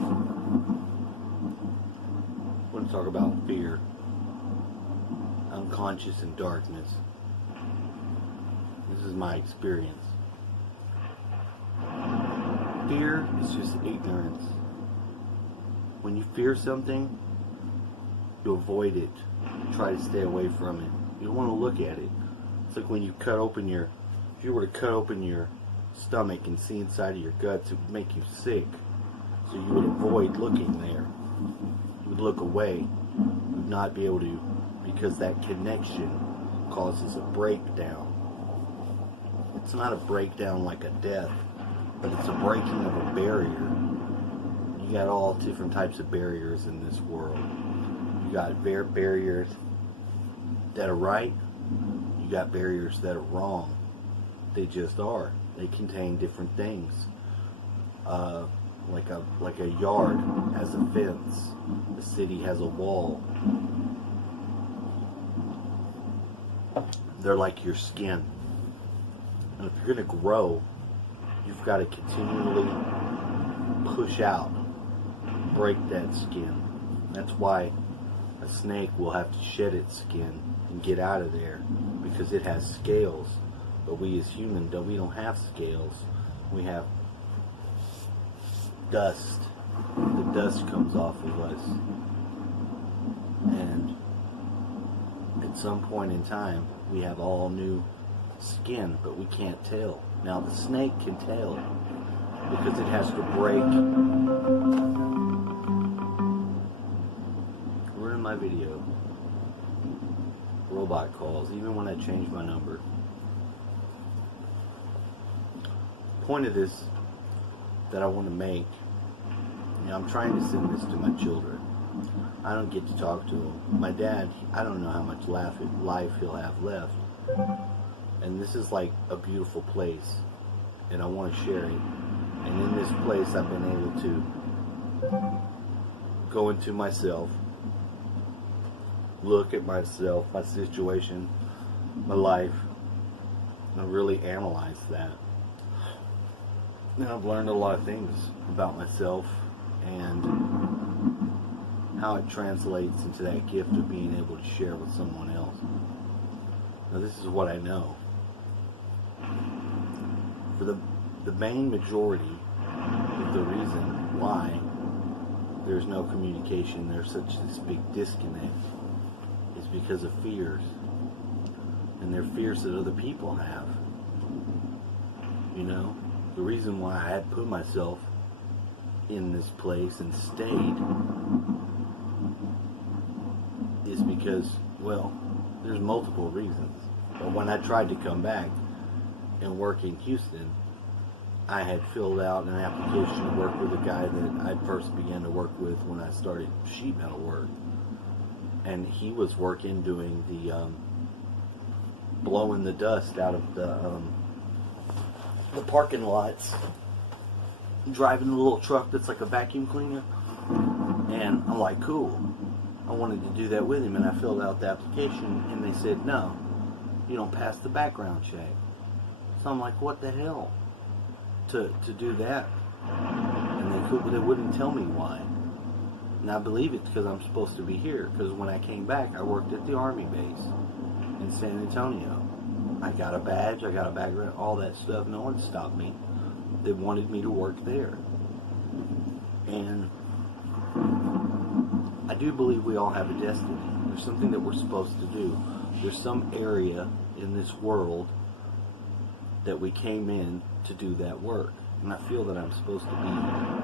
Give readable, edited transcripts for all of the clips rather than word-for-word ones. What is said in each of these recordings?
I want to talk about fear, unconscious and darkness. This is my experience. Fear is just ignorance. When you fear something, you avoid it. You try to stay away from it. You don't want to look at it. It's like when you cut open if you were to cut open your stomach and see inside of your guts, it would make you sick. So you would avoid looking there. You would look away. You would not be able to, because that connection causes a breakdown. It's not a breakdown like a death, but it's a breaking of a barrier. You got all different types of barriers in this world. You got barriers that are right. You got barriers that are wrong. They just are. They contain different things. Like a yard has a fence. A city has a wall. They're like your skin. And if you're going to grow, you've got to continually push out, break that skin. That's why a snake will have to shed its skin and get out of there, because it has scales. But we as humans, we don't have scales. We have dust. The dust comes off of us. And at some point in time, we have all new skin, but we can't tell. Now the snake can tell, because it has to break. Ruin my video. Robot calls, even when I change my number. Point of this that I want to make, I'm trying to send this to my children. I don't get to talk to them. My dad, I don't know how much life he'll have left. And this is like a beautiful place, and I want to share it. And in this place, I've been able to go into myself, look at myself, my situation, my life, and really analyze that. And I've learned a lot of things about myself and how it translates into that gift of being able to share with someone else. Now, this is what I know. For the main majority of the reason why there's no communication, there's such this big disconnect, is because of fears. And they're fears that other people have. You know? The reason why I had put myself in this place and stayed is because, well, there's multiple reasons. But when I tried to come back and work in Houston, I had filled out an application to work with a guy that I first began to work with when I started sheet metal work. And he was working doing the blowing the dust out of the parking lots, driving a little truck that's like a vacuum cleaner. And I'm like, cool. I wanted to do that with him, and I filled out the application, and they said, no, you don't pass the background check. So I'm like, what the hell? To do that? And they wouldn't tell me why. And I believe it's because I'm supposed to be here, because when I came back, I worked at the Army base in San Antonio. I got a badge, I got a background, all that stuff. No one stopped me. They wanted me to work there. And I do believe we all have a destiny. There's something that we're supposed to do. There's some area in this world that we came in to do that work. And I feel that I'm supposed to be here.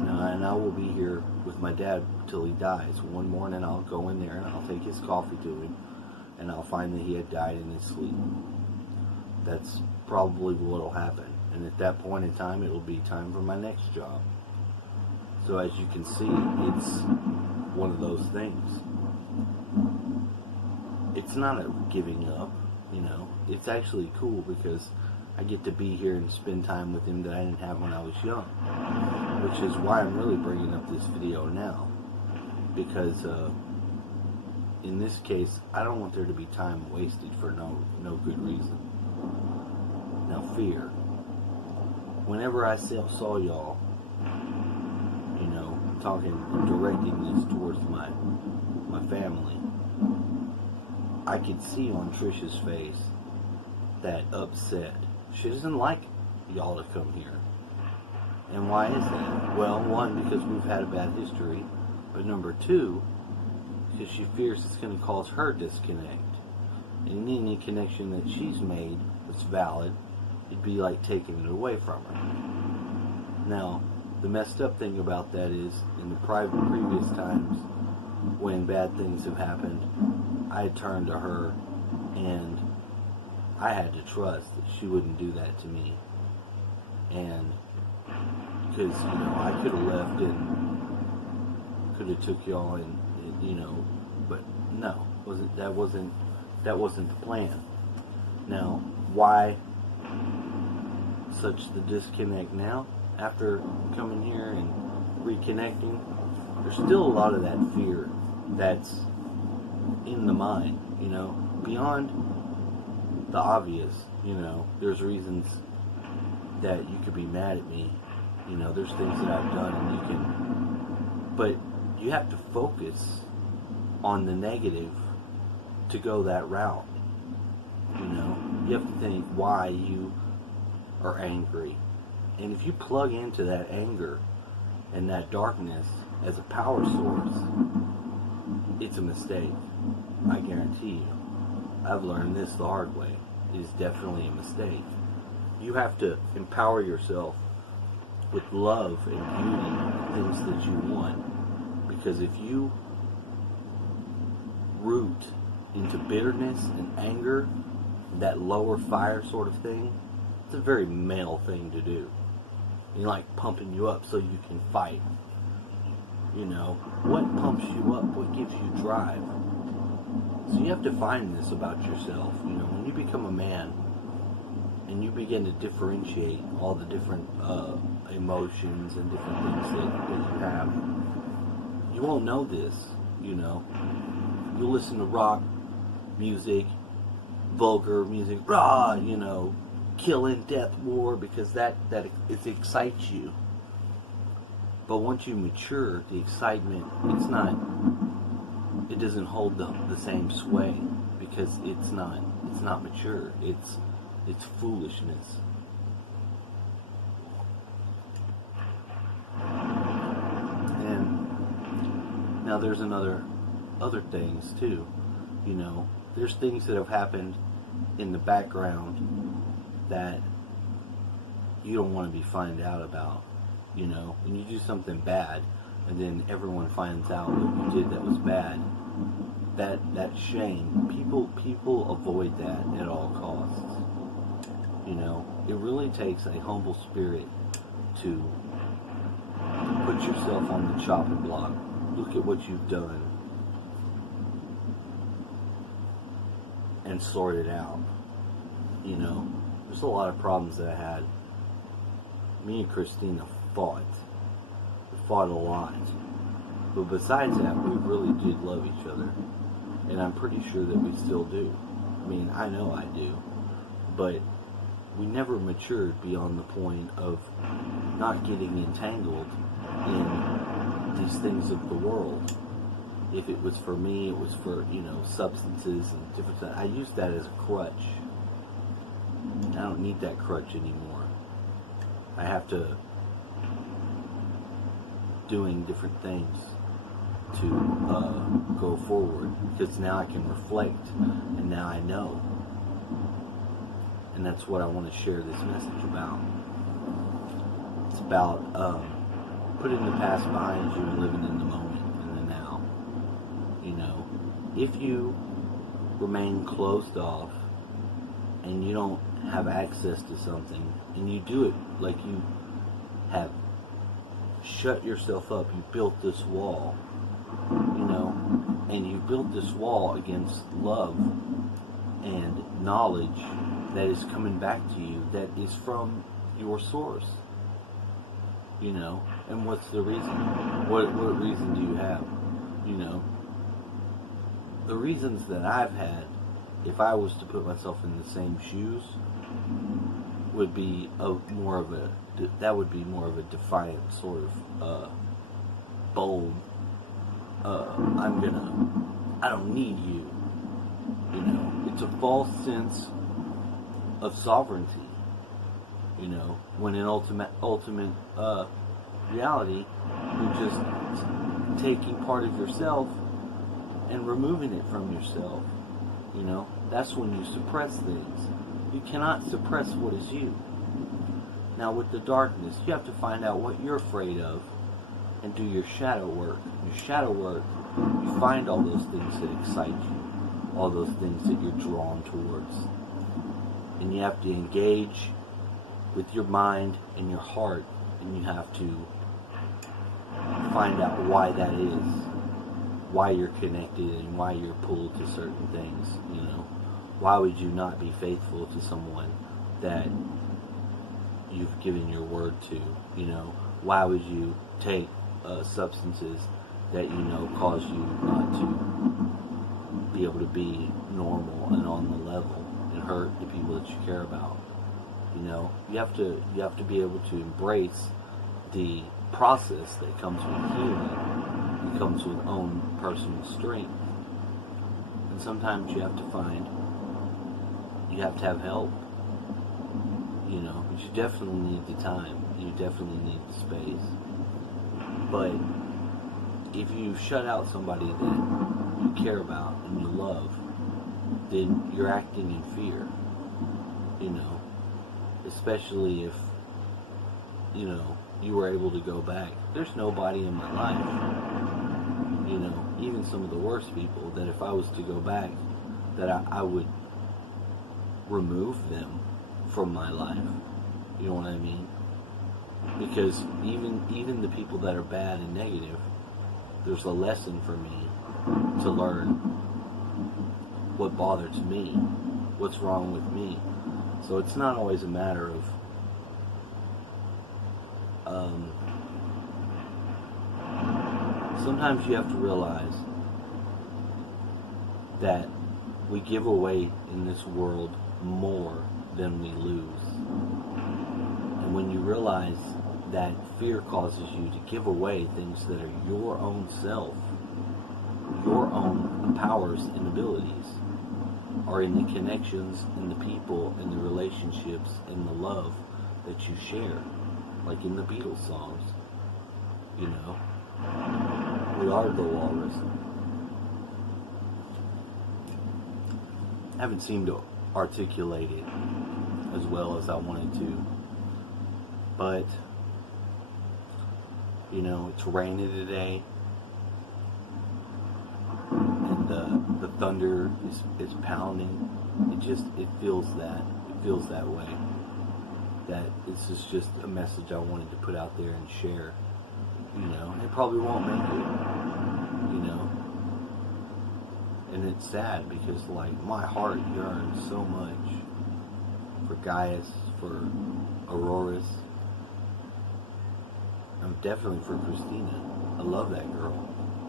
And I will be here with my dad till he dies. One morning I'll go in there and I'll take his coffee to him, and I'll find that he had died in his sleep. That's probably what will happen. And at that point in time, it will be time for my next job. So as you can see, it's one of those things. It's not a giving up, you know. It's actually cool because I get to be here and spend time with him that I didn't have when I was young. Which is why I'm really bringing up this video now. Because in this case, I don't want there to be time wasted for no good reason. Now, fear. Whenever I saw y'all, you talking and directing this towards my family, I could see on Trisha's face that upset. She doesn't like y'all to come here. And why is that? Well, one, because we've had a bad history, but number two, because she fears it's going to cause her disconnect. And any connection that she's made that's valid, it'd be like taking it away from her. Now, the messed up thing about that is, in the previous times when bad things have happened, I had turned to her and I had to trust that she wouldn't do that to me. And because, I could have left and could have took y'all and, but no, that wasn't the plan. Now, why such the disconnect now after coming here and reconnecting? There's still a lot of that fear that's in the mind, beyond the obvious. There's reasons that you could be mad at me. There's things that I've done and but you have to focus on the negative to go that route. You have to think why you are angry. And if you plug into that anger and that darkness as a power source, it's a mistake. I guarantee you. I've learned this the hard way. It is definitely a mistake. You have to empower yourself with love and beauty, things that you want. Because if you root into bitterness and anger, that lower fire sort of thing, it's a very male thing to do. Like pumping you up so you can fight. What pumps you up? What gives you drive? So you have to find this about yourself. When you become a man and you begin to differentiate all the different emotions and different things that you have, you won't know this. You'll listen to rock music, vulgar music, raw, killing, death, war, because that it excites you. But once you mature, the excitement, it doesn't hold the same sway, because it's not mature. It's foolishness. And now there's other things too. There's things that have happened in the background that you don't want to be found out about. When you do something bad and then everyone finds out what you did that was bad, that shame, people avoid that at all costs. It really takes a humble spirit to put yourself on the chopping block. Look at what you've done and sort it out. There's a lot of problems that I had. Me and Christina fought. We fought a lot. But besides that, we really did love each other. And I'm pretty sure that we still do. I know I do. But we never matured beyond the point of not getting entangled in these things of the world. If it was for me, it was for, substances and different things. I used that as a crutch. I don't need that crutch anymore. I have to doing different things to go forward, because now I can reflect and now I know. And that's what I want to share this message about. It's about putting the past behind you and living in the moment and the now. If you remain closed off and you don't have access to something, and you do it like you have shut yourself up, you built this wall, and you built this wall against love and knowledge that is coming back to you, that is from your source. And what's the reason? What reason do you have? The reasons that I've had, if I was to put myself in the same shoes, would be more of a defiant sort of bold, I don't need you. You know, it's a false sense of sovereignty. You know, when in ultimate reality, you're just taking part of yourself and removing it from yourself. You know, that's when you suppress things. You cannot suppress what is you. Now with the darkness, you have to find out what you're afraid of and do your shadow work. Your shadow work, you find all those things that excite you, all those things that you're drawn towards. And you have to engage with your mind and your heart, and you have to find out why that is, why you're connected and why you're pulled to certain things. You know, why would you not be faithful to someone that you've given your word to? You know, why would you take substances that you know cause you not to be able to be normal and on the level and hurt the people that you care about? You know, you have to be able to embrace the process that comes with healing. It comes with own personal strength, and sometimes you have to have help. You know, but you definitely need the time. You definitely need the space. But if you shut out somebody that you care about and you love, then you're acting in fear. You know, especially if, you know, you were able to go back. There's nobody in my life, you know, even some of the worst people, that if I was to go back, that I would remove them from my life. You know what I mean? Because even the people that are bad and negative, there's a lesson for me to learn what bothers me, what's wrong with me. So it's not always a matter of sometimes you have to realize that we give away in this world more than we lose. And when you realize that fear causes you to give away things that are your own self, your own powers and abilities, are in the connections and the people and the relationships and the love that you share. Like in the Beatles songs, you know, we are the walrus. I haven't seemed to articulate it as well as I wanted to, but, you know, it's raining today, and the thunder is pounding. It feels that way. That this is just a message I wanted to put out there and share. You know, it probably won't make it, you know. And it's sad because, like, my heart yearns so much for Gaius, for Auroras. I'm definitely for Christina. I love that girl.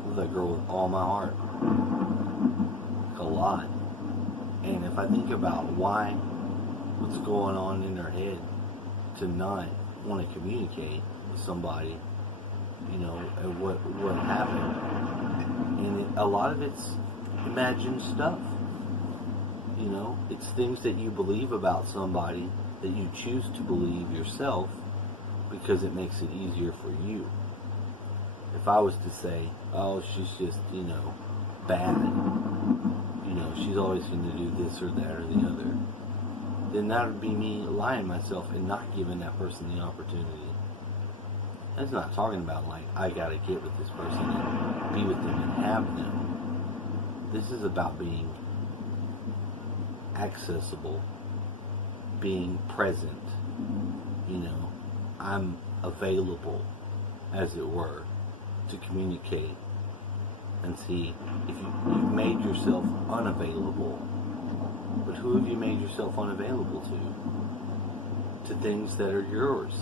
I love that girl with all my heart. Like, a lot. And if I think about what's going on in her head to not want to communicate with somebody, you know, and what happened, and a lot of it's imagined stuff. You know, it's things that you believe about somebody that you choose to believe yourself because it makes it easier for you. If I was to say, oh, she's just, you know, bad, you know, she's always going to do this or that or the other, then that would be me lying to myself and not giving that person the opportunity. That's not talking about, like, I gotta get with this person and be with them and have them. This is about being accessible, being present. You know, I'm available, as it were, to communicate and see if you've made yourself unavailable. But who have you made yourself unavailable to? To things that are yours.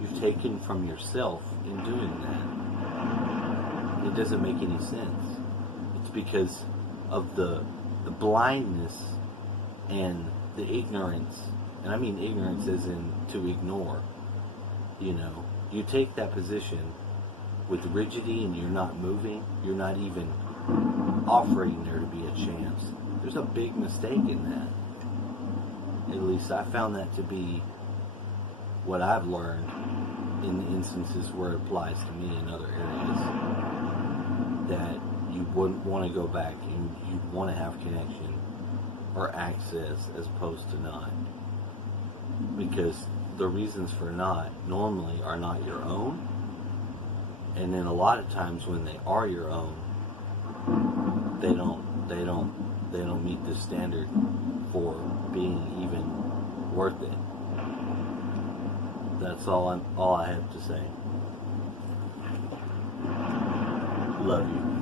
You've taken from yourself in doing that. It doesn't make any sense. It's because of the blindness and the ignorance. And I mean ignorance as in to ignore. You know, you take that position with rigidity and you're not moving, you're not even offering there to be a chance. There's a big mistake in that. At least I found that to be what I've learned in the instances where it applies to me in other areas. That you wouldn't want to go back, you want to have connection or access as opposed to not. Because the reasons for not normally are not your own, and then a lot of times when they are your own, they don't meet the standard for being even worth it. That's all I have to say. Love you.